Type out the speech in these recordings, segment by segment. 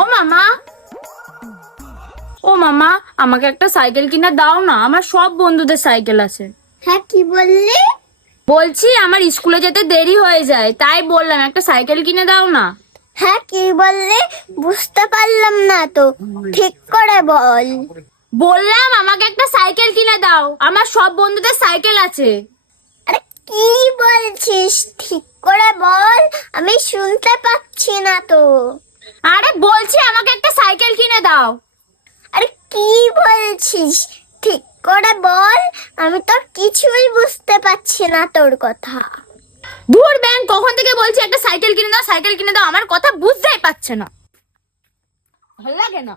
ও মামা, ও মামা, আমাকে একটা সাইকেল কিনে দাও না, আমার সব বন্ধুদের সাইকেল আছে। হ্যাঁ, কি বললি? বলছি আমার স্কুলে যেতে দেরি হয়ে যায়, তাই বললাম একটা সাইকেল কিনে দাও না। হ্যাঁ, কি বললি? বুঝতে পারলাম না তো, ঠিক করে বল। বললাম আমাকে একটা সাইকেল কিনে দাও, আমার সব বন্ধুদের সাইকেল আছে। আরে কি বলছিস? ঠিক করে বল, আমি শুনতে পাচ্ছি না তো। আরে বলছি আমাকে একটা সাইকেল কিনে দাও। আরে কি বলছিস? ঠিক করে বল, আমি তো কিছুই বুঝতে পারছি না তোর কথা। ধুর ব্যাং, কখন থেকে বলছি একটা সাইকেল কিনে দাও, সাইকেল কিনে দাও, আমার কথা বুঝতেই পারছে না। ভালো লাগে না।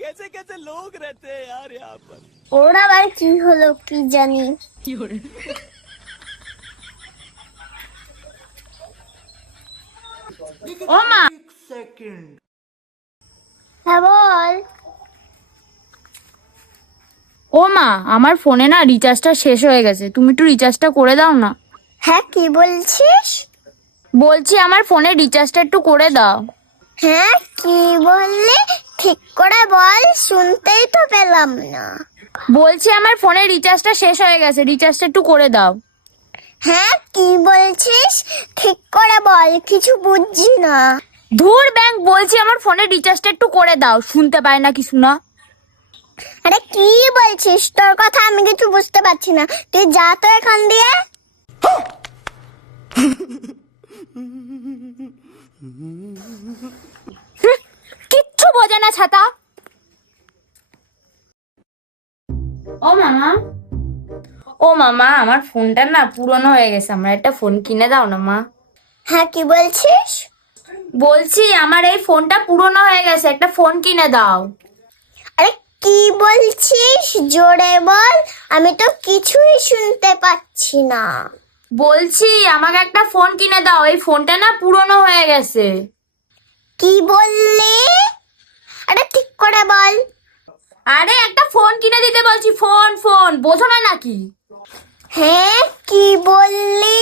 कैसे कैसे लोग रहते हैं यार यहाँ पर। ওর আবার কি হলো কি জানি। ও মা, হ্যাঁ বল। ও মা, আমার ফোনে না রিচার্জটা শেষ হয়ে গেছে, তুমি একটু রিচার্জটা করে দাও না। হ্যাঁ, কি বলছিস? বলছি আমার ফোনে রিচার্জটা একটু করে দাও। হ্যাঁ, কি বললি? ঠিক করে বল, শুনতেই তো পেলাম না। বলছি আমার ফোনে রিচার্জটা শেষ হয়ে গেছে, রিচার্জটা একটু করে দাও। হ্যাঁ, কি বলছিস? ঠিক করে বল, কিছু বুঝছি না। ধুর ব্যাং, বলছি আমার ফোনে রিচার্জটা একটু করে দাও, শুনতে পাই না কিছু না। আরে কি বলছিস? তোর কথা আমি কিছু বুঝতে পারছি না, তুই যা তো এখান দিয়ে। কিচ্ছু বোঝে না ছাতা। ও মামা, ও মামা, আমার ফোনটা না পুরনো হয়ে গেছে, আমার একটা ফোন কিনে দাও না মা। হ্যাঁ, কি বলছিস? বলছি আমার এই ফোনটা পুরনো হয়ে গেছে, একটা ফোন কিনে দাও। আরে কি বলছিস? জোরে বল, আমি তো কিছুই শুনতে পাচ্ছি না। বলছি আমাকে একটা ফোন কিনে দাও, এই ফোনটা না পুরনো হয়ে গেছে। কি বললি? আরে ঠিক করে বল। আরে একটা ফোন কিনে দিতে বলছি, ফোন ফোন, বোঝো না নাকি? হ্যাঁ, কি বললি?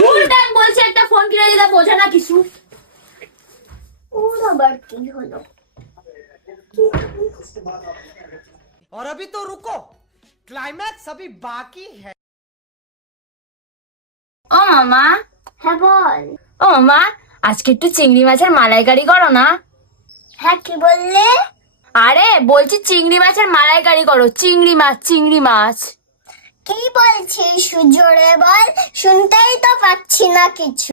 ফুল টাইম বলছি একটা ফোন কিনে দিতে, বোঝো না কিছু। ওর আবার কি হলো? और अभी तो रुको, क्लाइमैक्स अभी बाकी है। ও মামা, হ্যাঁ বল। ও মামা, আজকে একটু চিংড়ি মাছের মালাইকারি করো না। হ্যাঁ, কি বললে? আরে বলছি চিংড়ি মাছের মালাইকারি করো, চিংড়ি মাছ, চিংড়ি মাছ। কি বলছিস? জোরে বল, শুনতেই তো পাচ্ছি না কিছু।